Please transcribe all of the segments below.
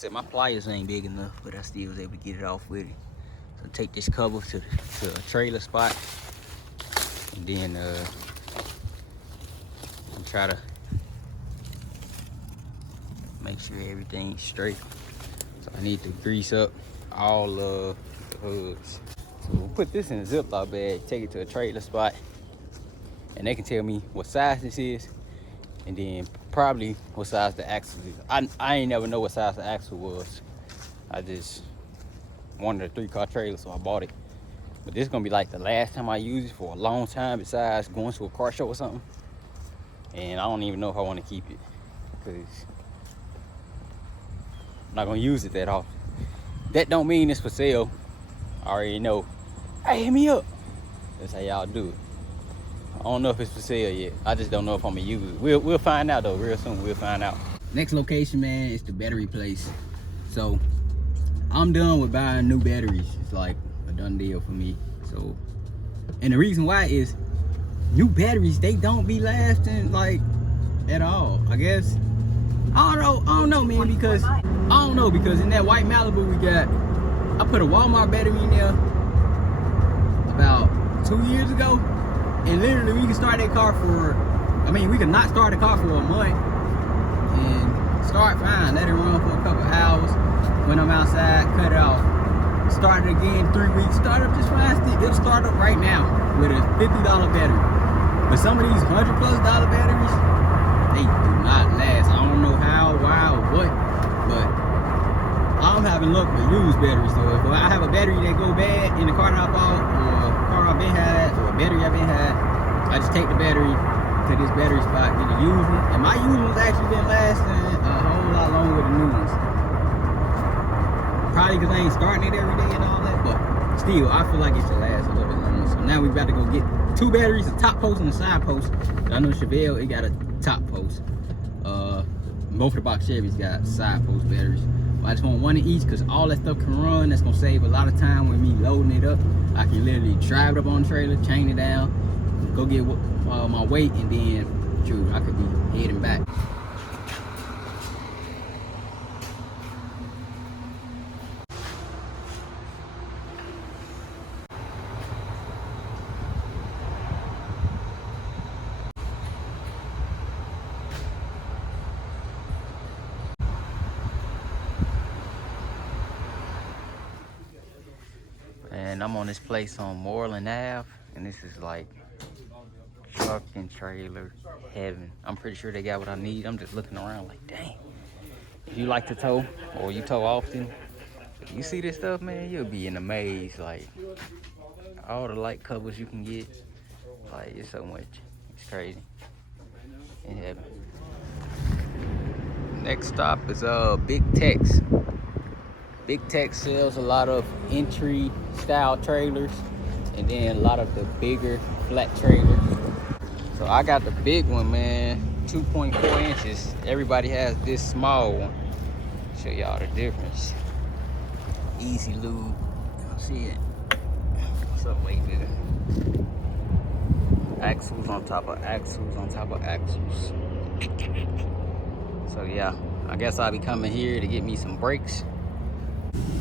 said, my pliers ain't big enough, but I still was able to get it off with it. So take this cover to a trailer spot, and then try to make sure everything's straight. So I need to grease up all the hoods. So we'll put this in a Ziploc bag, take it to a trailer spot, and they can tell me what size this is, and then probably what size the axle is. I ain't never know what size the axle was. I just wanted a 3-car trailer, so I bought it. But this is gonna be like the last time I use it for a long time, besides going to a car show or something. And I don't even know if I want to keep it, because I'm not gonna use it that often. That don't mean it's for sale. I already know. Hey, hit me up. That's how y'all do it. I don't know if it's for sale yet. I just don't know if I'm gonna use it. We'll find out though, real soon. We'll find out. Next location, man, is the battery place. So I'm done with buying new batteries. It's like a done deal for me. So, and the reason why is new batteries, they don't be lasting like at all. I guess I don't know, man, because in that white Malibu we got, I put a Walmart battery in there about 2 years ago, and literally we can start that car for, we could not start the car for a month and start fine, let it run for a couple hours. When I'm outside, cut it off, start it again, 3 weeks, start up just fine. It'll start up right now with a $50 battery. But some of these $100+ batteries, they do not last. I don't know how, why, or what, but I'm having luck with used batteries. So if I have a battery that go bad in the car that I bought, or a car I've been had, or a battery I've been had, I just take the battery to this battery spot, get it used. And my used ones actually been lasting a whole lot longer than new ones. Probably because I ain't starting it every day and all that, but still, I feel like it should last a little bit longer. So now we about to go get 2 batteries, a top post and a side post. I know Chevelle, it got a top post. Both of the box Chevys got side post batteries. But I just want one of each, because all that stuff can run. That's gonna save a lot of time with me loading it up. I can literally drive it up on the trailer, chain it down, go get my weight, and then shoot, I could be heading back. And I'm on this place on Moreland Ave, and this is like truck and trailer heaven. I'm pretty sure they got what I need. I'm just looking around like, dang. If you like to tow, or you tow often, if you see this stuff, man, you'll be in a maze. Like, all the light covers you can get, like, it's so much. It's crazy. In heaven. Next stop is Big Tex. Big Tex sells a lot of entry style trailers, and then a lot of the bigger flat trailers. So I got the big one, man, 2.4 inches. Everybody has this small one. Show y'all the difference. Easy lube. Y'all see it? What's up, way bigger? Axles on top of axles on top of axles. So yeah, I guess I'll be coming here to get me some brakes.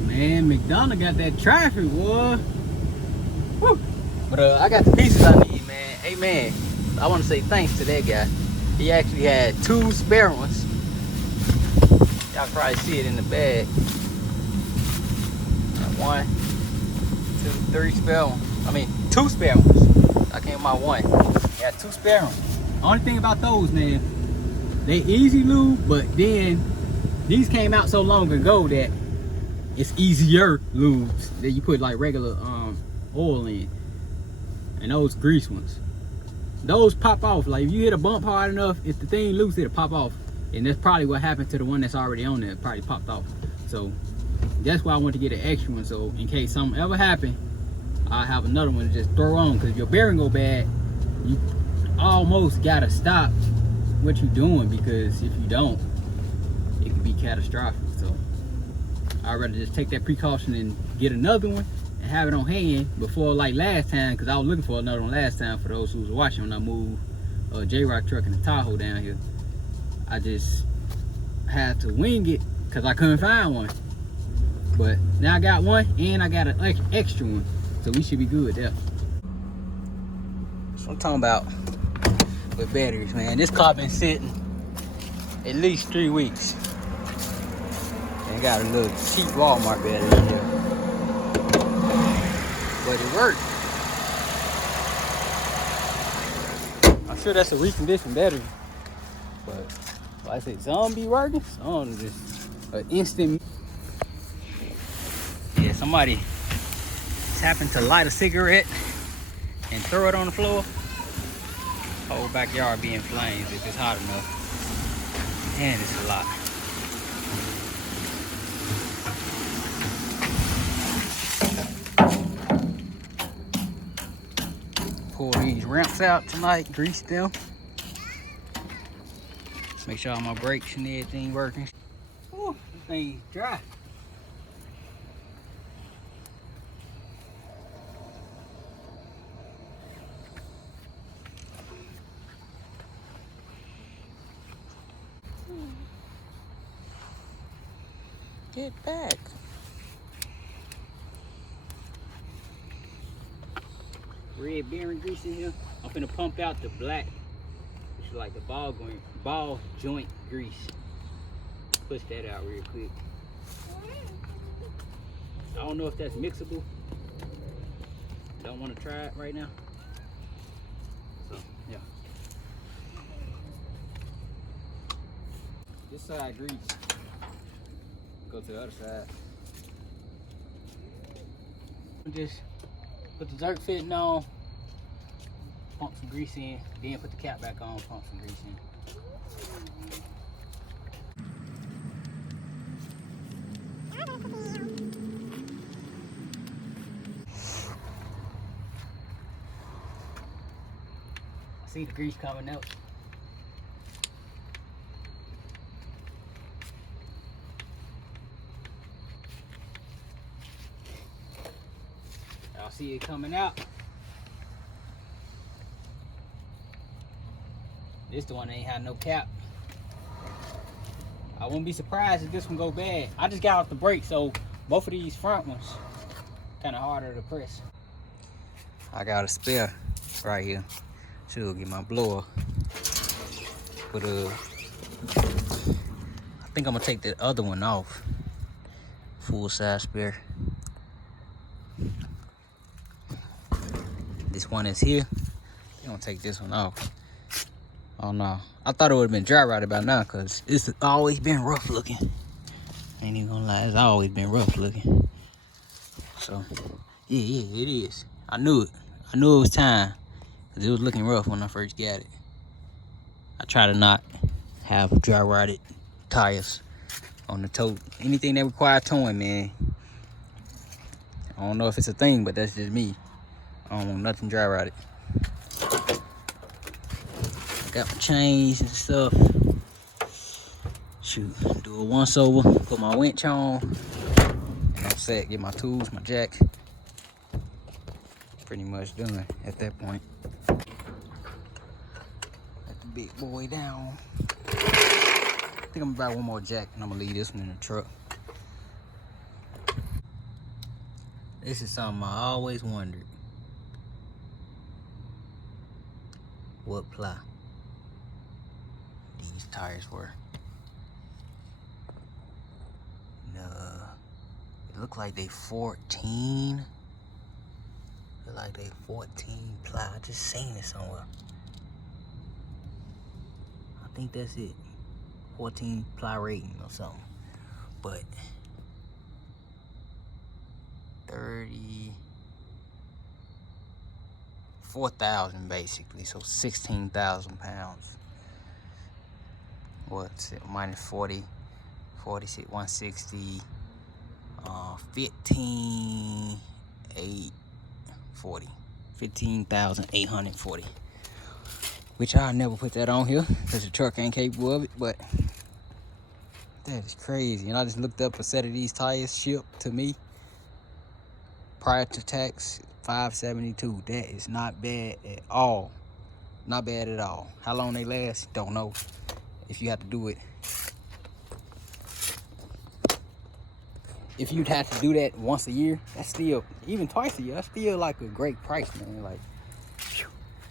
Man, McDonald got that traffic, boy. Woo. But I got the pieces I need, man. Hey, man, I want to say thanks to that guy. He actually had 2 spare ones. Y'all probably see it in the bag. 1, 2, 3 spare ones. 2 spare ones. I came my 1. Got 2 spare ones. Only thing about those, man, they easy lube, but then these came out so long ago that it's easier lubes that you put like regular oil in. And those grease ones, those pop off. Like if you hit a bump hard enough, if the thing loose, it'll pop off. And that's probably what happened to the one that's already on there. It probably popped off. So that's why I want to get an extra one, so in case something ever happened, I have another one to just throw on. Because if your bearing go bad, you almost gotta stop what you're doing, because if you don't, it could be catastrophic. So I'd rather just take that precaution and get another one and have it on hand before, like last time, because I was looking for another one last time. For those who was watching, when I moved J-Rock truck and the Tahoe down here, I just had to wing it because I couldn't find one. But now I got one, and I got an extra one. So we should be good there. That's what I'm talking about with batteries, man. This car been sitting at least 3 weeks. And got a little cheap Walmart battery in here. But it worked. I'm sure that's a reconditioned battery. But like I said, some be working, some just an instant. Yeah, somebody just happened to light a cigarette and throw it on the floor. Whole backyard be in flames if it's hot enough. And it's a lot. Pull these ramps out tonight, grease them. Make sure all my brakes and everything working. Ooh, this thing's dry. Get back. Red bearing grease in here. I'm finna pump out the black, which is like the ball joint grease. Push that out real quick. I don't know if that's mixable. Don't want to try it right now. So yeah. This side grease. Go to the other side. Just put the dirt fitting on, pump some grease in, then put the cap back on, pump some grease in. I see the grease coming out. Y'all see it coming out. This the one that ain't had no cap. I wouldn't be surprised if this one go bad. I just got off the brake, so both of these front ones kind of harder to press. I got a spare right here. Should get my blower. But I think I'm gonna take the other one off. Full size spare. This one is here. I'm gonna take this one off. Oh no, I thought it would have been dry rotted by now, cause it's always been rough looking. Ain't even gonna lie, it's always been rough looking. So yeah, it is. I knew it. I knew it was time, cause it was looking rough when I first got it. I try to not have dry rotted tires on the tow. Anything that requires towing, man. I don't know if it's a thing, but that's just me. I don't want nothing dry rotted. Got my chains and stuff. Shoot, do a once over, put my winch on. I'm set, get my tools, my jack. Pretty much done at that point. Let the big boy down. I think I'm gonna buy one more jack and I'm gonna leave this one in the truck. This is something I always wondered. What ply these tires were. No, it look like they 14. Look like they 14 ply. I just seen it somewhere. I think that's it. 14 ply rating or something. But 34,000 basically, so 16,000 pounds. What's it? Minus 40, 46, 160, 15,840, 15,840. Which I'll never put that on here because the truck ain't capable of it, but that is crazy. And I just looked up a set of these tires shipped to me prior to tax, $572. That is not bad at all. Not bad at all. How long they last, don't know. If you have to do it if you'd have to do that once a year, that's still, even twice a year, that's still like a great price, man. Like,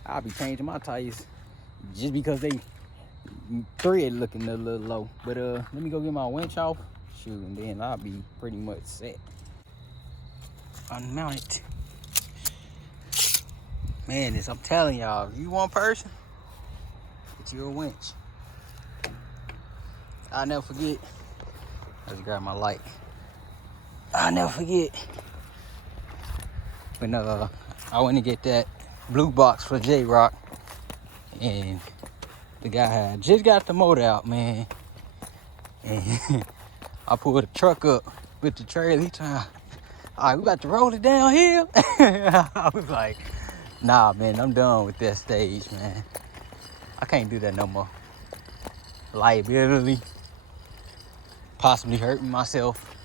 I'll be changing my tires just because they thread looking a little low. But let me go get my winch off, shoot, and then I'll be pretty much set. Unmount it. Man, I'm telling y'all, if you one person, get you a winch. I'll never forget. Let's grab my light. I'll never forget when I went to get that blue box for J-Rock, and the guy had just got the motor out, man. And I pulled the truck up with the trailer. He trying, all right, we about to roll it downhill. I was like, nah, man, I'm done with that stage, man. I can't do that no more. Liability, possibly hurting myself,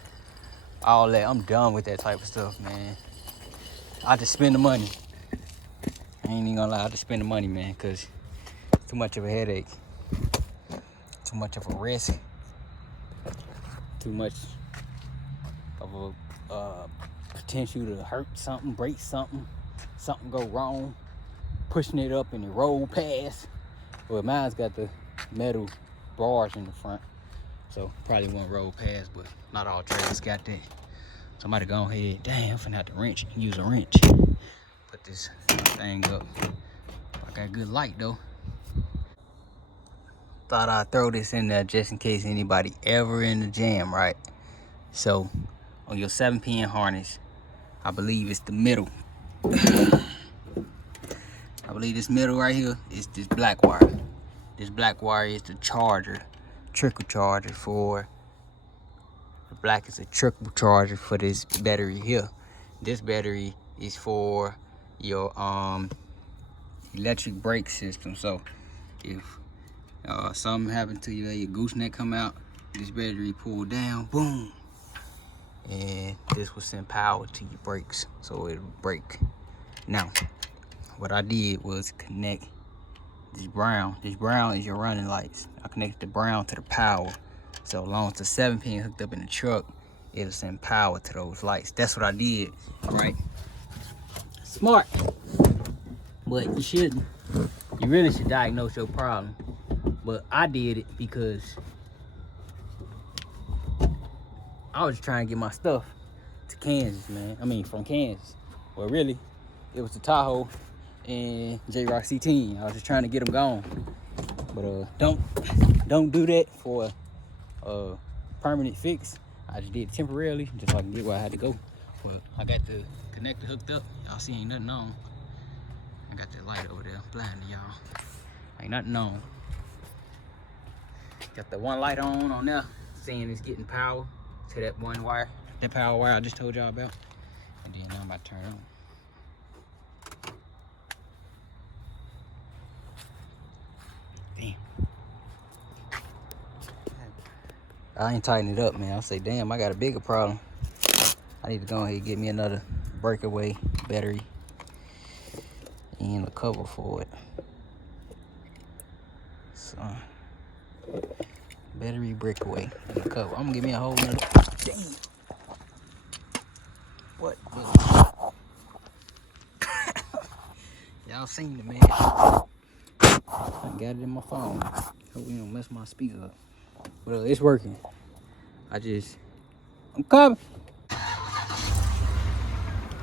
all that. I'm done with that type of stuff, man. I just spend the money. I ain't even gonna lie, I just spend the money, man, because it's too much of a headache, too much of a risk, too much of a potential to hurt something, break something, something go wrong, pushing it up and it roll past. Well, mine's got the metal bars in the front, so probably won't roll past, but not all trailers got that. Somebody go ahead, damn, I'm finna have to use a wrench. Put this thing up. I got a good light though. Thought I'd throw this in there just in case anybody ever in the jam, right? So on your 7-pin harness, I believe it's the middle. I believe this middle right here is this black wire. This black wire is the charger, trickle charger for, the black is a trickle charger for this battery here. This battery is for your electric brake system. So if something happened to you, your gooseneck come out, this battery pull down, boom, and this will send power to your brakes, so it'll brake. Now, what I did was connect this brown. This brown is your running lights. I connected the brown to the power. So as long as the 7-pin hooked up in the truck, it'll send power to those lights. That's what I did, right? Smart. But you shouldn't. You really should diagnose your problem. But I did it because I was trying to get my stuff to Kansas, man. I mean, from Kansas. Well, really, it was the Tahoe and J-Rock C10. I was just trying to get them gone. But don't do that for a permanent fix. I just did it temporarily, just so I can get where I had to go. But I got the connector hooked up. Y'all see ain't nothing on. I got that light over there blinding y'all. Ain't nothing on. Got the one light on there, saying it's getting power to that one wire, that power wire I just told y'all about. And then now I'm about to turn it on. Damn. I ain't tighten it up, man. I say, damn, I got a bigger problem. I need to go ahead and get me another breakaway battery and a cover for it. So, battery breakaway and a cover. I'm gonna give me a whole nother. Damn. What? Y'all seen it, man. I got it in my phone. Hope we don't mess my speaker up. Well, it's working. I'm coming.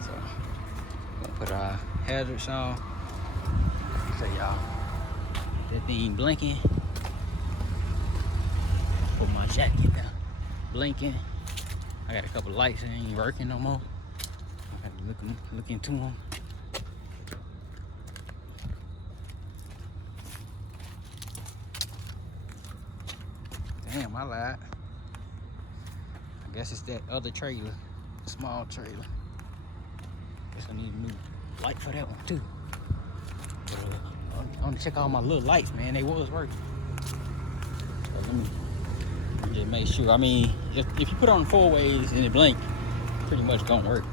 So, gonna put our hazards on. So y'all, that thing blinking. Put my jacket down. Blinking. I got a couple lights that ain't working no more. I got to look into them. Damn, I lied. I guess it's that other trailer, small trailer. Guess I need a new light for that one too. But, I want to check all my little lights, man. They was working. So let me just make sure. I mean, if you put on 4 ways and it blink, pretty much gonna work.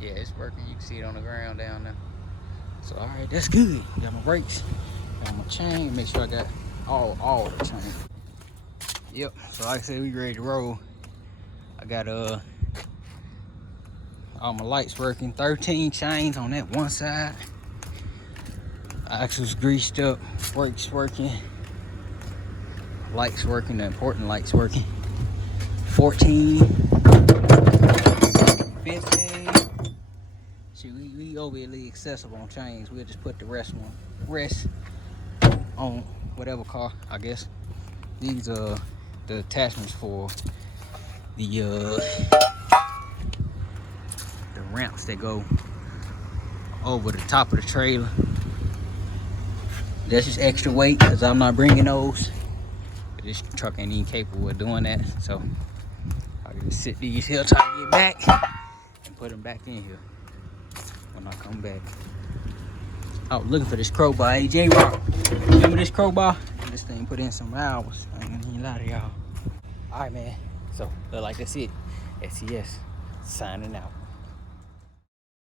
Yeah, it's working. You can see it on the ground down there. So all right, that's good. Got my brakes, got my chain. Make sure I got all the chain. Yep. So like I said, we ready to roll. I got all my lights working. 13 chains on that one side. Axle's greased up. Brakes working. Lights working. The important lights working. 14, 15. See, we overly excessive on chains. We'll just put the rest on whatever car, I guess. These are the attachments for the ramps that go over the top of the trailer. That's just extra weight because I'm not bringing those. This truck ain't even capable of doing that, so I can just sit these here till I get back and put them back in here when I come back. I was looking for this crowbar. Hey, J-Rock, remember this crowbar? This thing put in some hours. I ain't gonna lie to y'all. All right, man. So, look like that's it. SCS signing out.